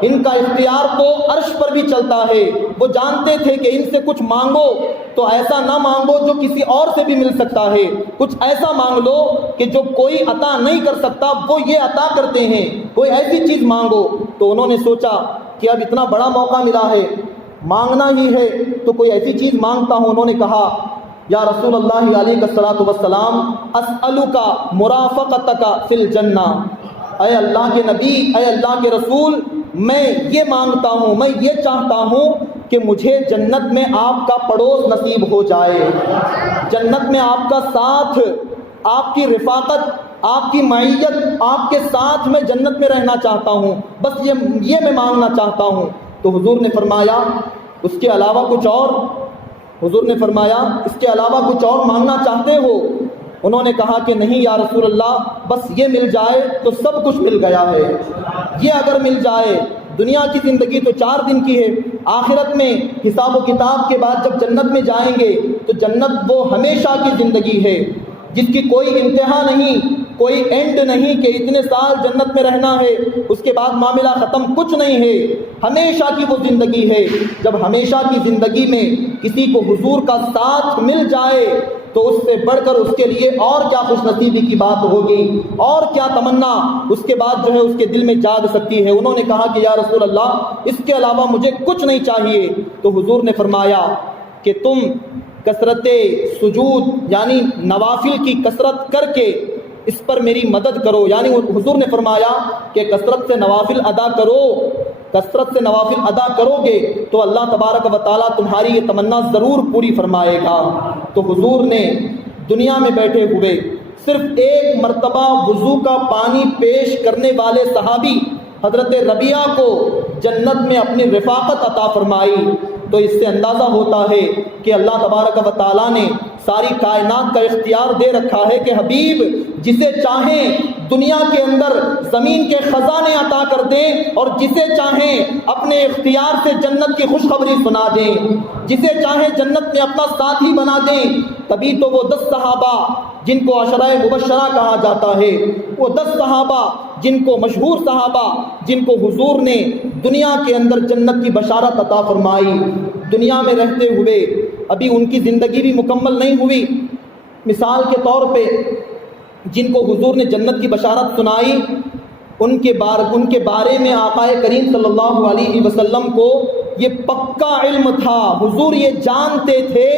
ان کا اختیار تو عرش پر بھی چلتا ہے۔ وہ جانتے تھے کہ ان سے کچھ مانگو تو ایسا نہ مانگو جو کسی اور سے بھی مل سکتا ہے، کچھ ایسا مانگ لو کہ جو کوئی عطا نہیں کر سکتا وہ یہ عطا کرتے ہیں، کوئی ایسی چیز مانگو۔ تو انہوں نے سوچا کہ اب اتنا بڑا موقع ملا ہے، مانگنا ہی ہے تو کوئی ایسی چیز مانگتا ہوں۔ انہوں نے کہا یا رسول اللہ علیہ الصلوۃ والسلام اسألک مرافقتک فی الجنہ، اے اللہ کے نبی، اے اللہ کے رسول، میں یہ مانگتا ہوں، میں یہ چاہتا ہوں کہ مجھے جنت میں آپ کا پڑوس نصیب ہو جائے، جنت میں آپ کا ساتھ، آپ کی رفاقت، آپ کی معیت، آپ کے ساتھ میں جنت میں رہنا چاہتا ہوں، بس یہ میں مانگنا چاہتا ہوں۔ تو حضور نے فرمایا اس کے علاوہ کچھ اور؟ حضور نے فرمایا اس کے علاوہ کچھ اور مانگنا چاہتے ہو؟ انہوں نے کہا کہ نہیں یا رسول اللہ، بس یہ مل جائے تو سب کچھ مل گیا ہے، یہ اگر مل جائے۔ دنیا کی زندگی تو 4 دن کی ہے، آخرت میں حساب و کتاب کے بعد جب جنت میں جائیں گے تو جنت وہ ہمیشہ کی زندگی ہے جس کی کوئی انتہا نہیں، کوئی اینڈ نہیں کہ اتنے سال جنت میں رہنا ہے اس کے بعد معاملہ ختم، کچھ نہیں ہے، ہمیشہ کی وہ زندگی ہے۔ جب ہمیشہ کی زندگی میں کسی کو حضور کا ساتھ مل جائے تو اس سے بڑھ کر اس کے لیے اور کیا خوش نصیبی کی بات ہوگی، اور کیا تمنا اس کے بعد جو ہے اس کے دل میں جاگ سکتی ہے۔ انہوں نے کہا کہ یا رسول اللہ اس کے علاوہ مجھے کچھ نہیں چاہیے۔ تو حضور نے فرمایا کہ تم کثرت سجود یعنی نوافل کی کثرت کر کے اس پر میری مدد کرو، یعنی حضور نے فرمایا کہ کثرت سے نوافل ادا کرو، کثرت سے نوافل ادا کرو گے تو اللہ تبارک و تعالیٰ تمہاری یہ تمنا ضرور پوری فرمائے گا۔ تو حضور نے دنیا میں بیٹھے ہوئے صرف ایک مرتبہ وضو کا پانی پیش کرنے والے صحابی حضرت ربیعہ کو جنت میں اپنی رفاقت عطا فرمائی۔ تو اس سے اندازہ ہوتا ہے کہ اللہ تبارک و تعالیٰ نے ساری کائنات کا اختیار دے رکھا ہے کہ حبیب جسے چاہیں دنیا کے اندر زمین کے خزانے عطا کر دیں اور جسے چاہیں اپنے اختیار سے جنت کی خوشخبری سنا دیں، جسے چاہیں جنت میں اپنا ساتھی بنا دیں۔ تبھی تو وہ 10 صحابہ جن کو عشرہ مبشرہ کہا جاتا ہے، وہ 10 صحابہ جن کو مشہور صحابہ جن کو حضور نے دنیا کے اندر جنت کی بشارت عطا فرمائی، دنیا میں رہتے ہوئے ابھی ان کی زندگی بھی مکمل نہیں ہوئی، مثال کے طور پہ جن کو حضور نے جنت کی بشارت سنائی ان کے بارے میں آقا کریم صلی اللہ علیہ وسلم کو یہ پکا علم تھا، حضور یہ جانتے تھے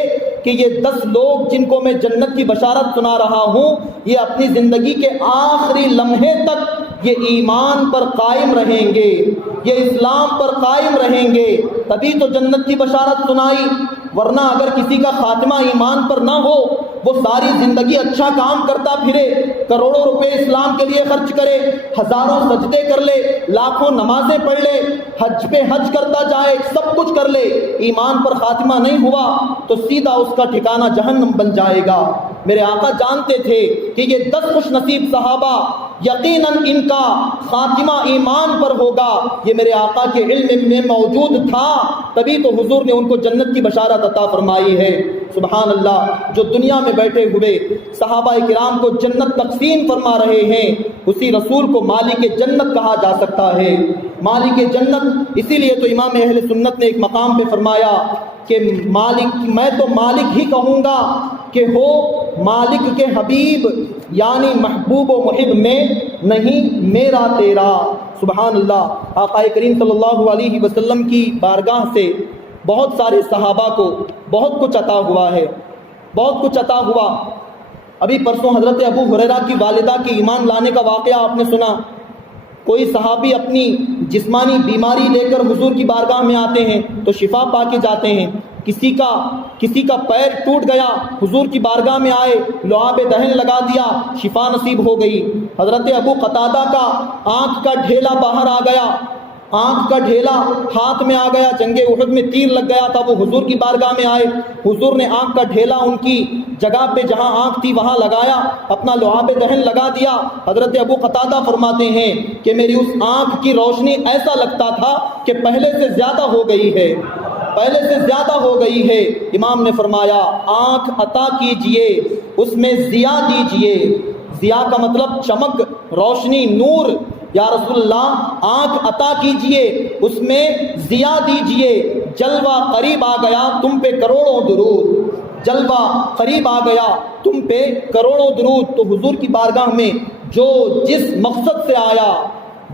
کہ یہ 10 لوگ جن کو میں جنت کی بشارت سنا رہا ہوں یہ اپنی زندگی کے آخری لمحے تک یہ ایمان پر قائم رہیں گے، یہ اسلام پر قائم رہیں گے، تبھی تو جنت کی بشارت سنائی۔ ورنہ اگر کسی کا خاتمہ ایمان پر نہ ہو، وہ ساری زندگی اچھا کام کرتا پھرے، کروڑوں روپے اسلام کے لیے خرچ کرے، ہزاروں سجدے کر لے، لاکھوں نمازیں پڑھ لے، حج پہ حج کرتا جائے، سب کچھ کر لے، ایمان پر خاتمہ نہیں ہوا تو سیدھا اس کا ٹھکانہ جہنم بن جائے گا۔ میرے آقا جانتے تھے کہ یہ 10 خوش نصیب صحابہ یقیناً ان کا خاتمہ ایمان پر ہوگا، یہ میرے آقا کے علم میں موجود تھا، تبھی تو حضور نے ان کو جنت کی بشارت عطا فرمائی ہے۔ سبحان اللہ، جو دنیا میں بیٹھے ہوئے صحابہ کرام کو جنت تقسیم فرما رہے ہیں، اسی رسول کو مالک جنت کہا جا سکتا ہے۔ مالک جنت اسی لیے تو امام اہل سنت نے ایک مقام پہ فرمایا کہ مالک، میں تو مالک ہی کہوں گا کہ ہو مالک کے حبیب، یعنی محبوب و محب میں نہیں میرا تیرا۔ سبحان اللہ، آقا کریم صلی اللہ علیہ وسلم کی بارگاہ سے بہت سارے صحابہ کو بہت کچھ عطا ہوا ہے، بہت کچھ عطا ہوا۔ ابھی پرسوں حضرت ابو ہریرہ کی والدہ کی ایمان لانے کا واقعہ آپ نے سنا۔ کوئی صحابی اپنی جسمانی بیماری لے کر حضور کی بارگاہ میں آتے ہیں تو شفا پا کے جاتے ہیں، کسی کا پیر ٹوٹ گیا، حضور کی بارگاہ میں آئے، لعاب دہن لگا دیا، شفا نصیب ہو گئی۔ حضرت ابو قتادہ کا آنکھ کا ڈھیلا باہر آ گیا، آنکھ کا ڈھیلا ہاتھ میں آ گیا، جنگ احد میں تیر لگ گیا تھا، وہ حضور کی بارگاہ میں آئے، حضور نے آنکھ کا ڈھیلا ان کی جگہ پہ جہاں آنکھ تھی وہاں لگایا، اپنا لعاب دہن لگا دیا۔ حضرت ابو قتادہ فرماتے ہیں کہ میری اس آنکھ کی روشنی ایسا لگتا تھا کہ پہلے سے زیادہ ہو گئی ہے، پہلے سے زیادہ ہو گئی ہے۔ امام نے فرمایا آنکھ عطا کیجئے اس میں ضیاء دیجئے۔ ضیاء کا مطلب چمک، روشنی، نور۔ یا رسول اللہ آنکھ عطا کیجئے، اس میں ضیاء دیجئے۔ جلوہ قریب آ گیا، تم پہ کروڑوں درود۔ جلوہ قریب آ گیا، تم پہ کروڑوں درود۔ تو حضور کی بارگاہ میں جو جس مقصد سے آیا،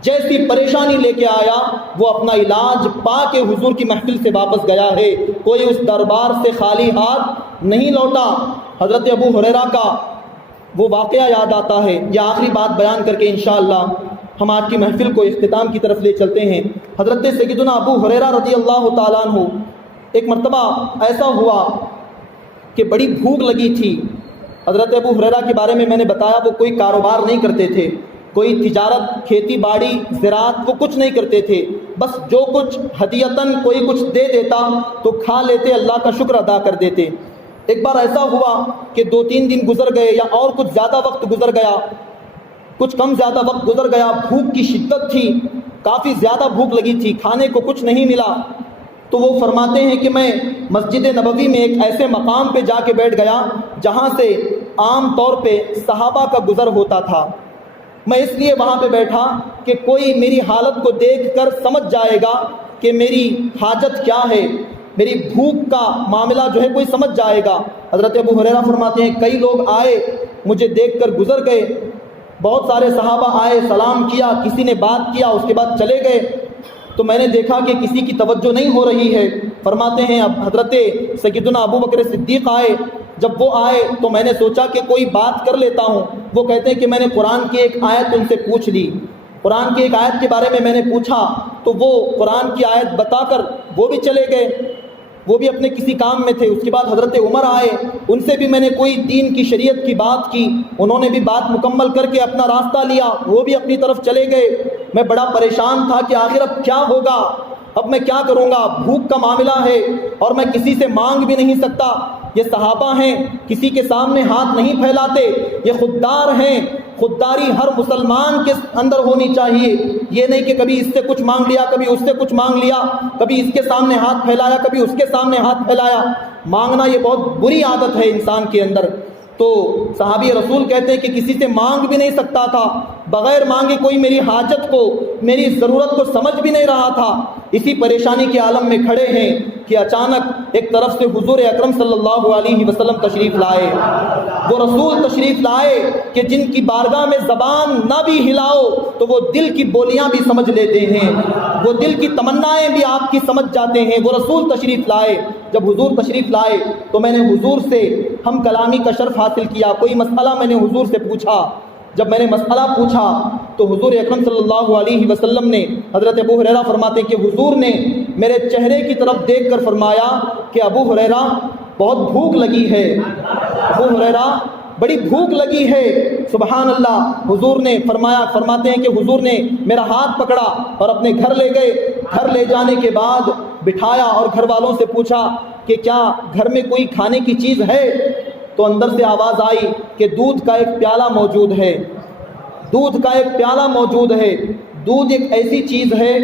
جیسی پریشانی لے کے آیا، وہ اپنا علاج پا کے حضور کی محفل سے واپس گیا ہے۔ کوئی اس دربار سے خالی ہاتھ نہیں لوٹا۔ حضرت ابو ہریرہ کا وہ واقعہ یاد آتا ہے۔ یہ آخری بات بیان کر کے انشاءاللہ ہم آج کی محفل کو اختتام کی طرف لے چلتے ہیں۔ حضرت سیدنا ابو ہریرہ رضی اللہ تعالیٰ عنہ، ایک مرتبہ ایسا ہوا کہ بڑی بھوک لگی تھی۔ حضرت ابو ہریرہ کے بارے میں نے بتایا وہ کوئی کاروبار نہیں کرتے تھے، کوئی تجارت، کھیتی باڑی، زراعت، وہ کچھ نہیں کرتے تھے۔ بس جو کچھ ہدیتاً کوئی کچھ دے دیتا تو کھا لیتے، اللہ کا شکر ادا کر دیتے۔ ایک بار ایسا ہوا کہ 2-3 دن گزر گئے یا اور کچھ زیادہ وقت گزر گیا، کچھ کم زیادہ وقت گزر گیا، بھوک کی شدت تھی، کافی زیادہ بھوک لگی تھی، کھانے کو کچھ نہیں ملا۔ تو وہ فرماتے ہیں کہ میں مسجد نبوی میں ایک ایسے مقام پہ جا کے بیٹھ گیا جہاں سے عام طور پہ صحابہ کا گزر ہوتا تھا۔ میں اس لیے وہاں پہ بیٹھا کہ کوئی میری حالت کو دیکھ کر سمجھ جائے گا کہ میری حاجت کیا ہے، میری بھوک کا معاملہ جو ہے کوئی سمجھ جائے گا۔ حضرت ابو ہریرہ فرماتے ہیں کئی لوگ آئے، مجھے دیکھ کر گزر گئے، بہت سارے صحابہ آئے، سلام کیا، کسی نے بات کیا، اس کے بعد چلے گئے۔ تو میں نے دیکھا کہ کسی کی توجہ نہیں ہو رہی ہے۔ فرماتے ہیں اب حضرت سیدنا ابو بکر صدیق آئے، جب وہ آئے تو میں نے سوچا کہ کوئی بات کر لیتا ہوں۔ وہ کہتے ہیں کہ میں نے قرآن کی ایک آیت ان سے پوچھ لی، قرآن کی ایک آیت کے بارے میں نے پوچھا، تو وہ قرآن کی آیت بتا کر وہ بھی چلے گئے، وہ بھی اپنے کسی کام میں تھے۔ اس کے بعد حضرت عمر آئے، ان سے بھی میں نے کوئی دین کی شریعت کی بات کی، انہوں نے بھی بات مکمل کر کے اپنا راستہ لیا، وہ بھی اپنی طرف چلے گئے۔ میں بڑا پریشان تھا کہ آخر اب کیا ہوگا، اب میں کیا کروں گا، بھوک کا معاملہ ہے اور میں کسی سے مانگ بھی نہیں سکتا۔ یہ صحابہ ہیں، کسی کے سامنے ہاتھ نہیں پھیلاتے، یہ خوددار ہیں۔ خودداری ہر مسلمان کے اندر ہونی چاہیے، یہ نہیں کہ کبھی اس سے کچھ مانگ لیا، کبھی اس سے کچھ مانگ لیا، کبھی اس کے سامنے ہاتھ پھیلایا، کبھی اس کے سامنے ہاتھ پھیلایا۔ مانگنا یہ بہت بری عادت ہے انسان کے اندر۔ تو صحابی رسول کہتے ہیں کہ کسی سے مانگ بھی نہیں سکتا تھا، بغیر مانگے کوئی میری حاجت کو، میری ضرورت کو سمجھ بھی نہیں رہا تھا۔ اسی پریشانی کے عالم میں کھڑے ہیں کہ اچانک ایک طرف سے حضور اکرم صلی اللہ علیہ وسلم تشریف لائے۔ وہ رسول تشریف لائے کہ جن کی بارگاہ میں زبان نہ بھی ہلاؤ تو وہ دل کی بولیاں بھی سمجھ لیتے ہیں، وہ دل کی تمنائیں بھی آپ کی سمجھ جاتے ہیں۔ وہ رسول تشریف لائے۔ جب حضور تشریف لائے تو میں نے حضور سے ہم کلامی کا شرف حاصل کیا۔ کوئی مسئلہ میں نے حضور سے پوچھا، جب میں نے مسئلہ پوچھا تو حضور اکرم صلی اللہ علیہ وسلم نے، حضرت ابو ہریرہ فرماتے ہیں کہ حضور نے میرے چہرے کی طرف دیکھ کر فرمایا کہ ابو ہریرہ بہت بھوک لگی ہے، ابو ہریرہ بڑی بھوک لگی ہے۔ سبحان اللہ۔ حضور نے فرماتے ہیں کہ حضور نے میرا ہاتھ پکڑا اور اپنے گھر لے گئے۔ گھر لے جانے کے بعد بٹھایا اور گھر والوں سے پوچھا کہ کیا گھر میں کوئی کھانے کی چیز ہے؟ تو اندر سے آواز آئی کہ دودھ کا ایک پیالہ موجود ہے، دودھ کا ایک پیالہ موجود ہے۔ دودھ ایک ایسی چیز ہے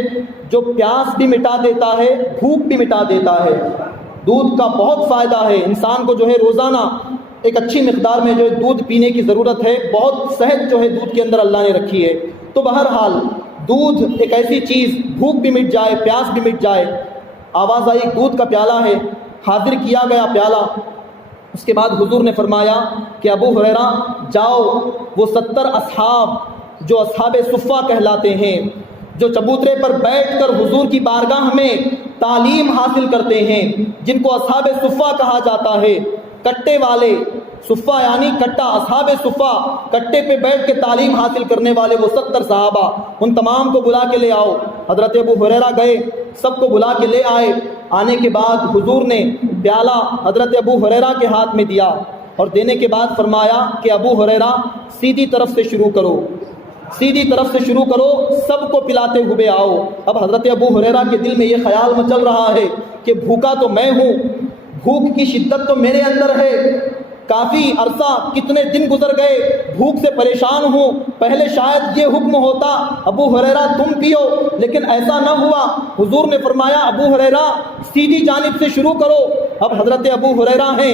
جو پیاس بھی مٹا دیتا ہے، بھوک بھی مٹا دیتا ہے۔ دودھ کا بہت فائدہ ہے، انسان کو جو ہے روزانہ ایک اچھی مقدار میں جو ہے دودھ پینے کی ضرورت ہے، بہت صحت جو ہے دودھ کے اندر اللہ نے رکھی ہے۔ تو بہرحال دودھ ایک ایسی چیز، بھوک بھی مٹ جائے، پیاس بھی مٹ جائے۔ آواز آئی دودھ کا پیالہ ہے، حاضر کیا گیا پیالہ۔ اس کے بعد حضور نے فرمایا کہ ابو ہریرہ جاؤ، وہ 70 اصحاب جو اصحاب صفہ کہلاتے ہیں، جو چبوترے پر بیٹھ کر حضور کی بارگاہ میں تعلیم حاصل کرتے ہیں، جن کو اصحاب صفہ کہا جاتا ہے، کٹے والے، صفہ یعنی کٹا، اصحاب صفہ، کٹے پہ بیٹھ کے تعلیم حاصل کرنے والے وہ 70 صحابہ، ان تمام کو بلا کے لے آؤ۔ حضرت ابو ہریرہ گئے، سب کو بلا کے لے آئے۔ آنے کے بعد حضور نے پیالہ حضرت ابو ہریرہ کے ہاتھ میں دیا اور دینے کے بعد فرمایا کہ ابو ہریرہ سیدھی طرف سے شروع کرو، سیدھی طرف سے شروع کرو، سب کو پلاتے ہوئے آؤ۔ اب حضرت ابو ہریرہ کے دل میں یہ خیال مچل رہا ہے کہ بھوکا تو میں ہوں، بھوک کی شدت تو میرے اندر ہے، کافی عرصہ کتنے دن گزر گئے، بھوک سے پریشان ہوں، پہلے شاید یہ حکم ہوتا ابو ہریرہ تم پیو، لیکن ایسا نہ ہوا۔ حضور نے فرمایا ابو ہریرہ سیدھی جانب سے شروع کرو۔ اب حضرت ابو ہریرہ ہیں،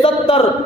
70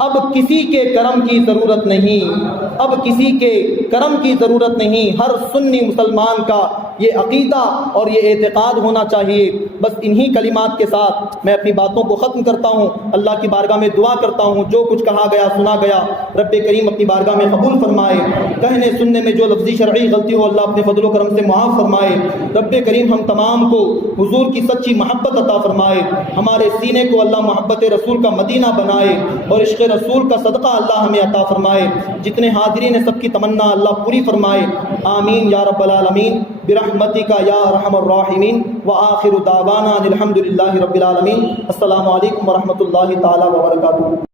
اب کسی کے کرم کی ضرورت نہیں، اب کسی کے کرم کی ضرورت نہیں۔ ہر سنی مسلمان کا یہ عقیدہ اور یہ اعتقاد ہونا چاہیے۔ بس انہی کلمات کے ساتھ میں اپنی باتوں کو ختم کرتا ہوں۔ اللہ کی بارگاہ میں دعا کرتا ہوں جو کچھ کہا گیا سنا گیا رب کریم اپنی بارگاہ میں قبول فرمائے، کہنے سننے میں جو لفظی شرعی غلطی ہو اللہ اپنے فضل و کرم سے معاف فرمائے۔ رب کریم ہم تمام کو حضور کی سچی محبت عطا فرمائے، ہمارے سینے کو اللہ محبت رسول کا مدینہ بنائے اور عشق رسول کا صدقہ اللہ ہمیں عطا فرمائے۔ جتنے حاضرین ہیں سب کی تمنا اللہ پوری فرمائے، آمین یا رب العالمین برحمتک یا ارحم الراحمین۔ وآخر دعوانا الحمد للہ رب العالمین۔ السلام علیکم ورحمۃ اللہ تعالی وبرکاتہ۔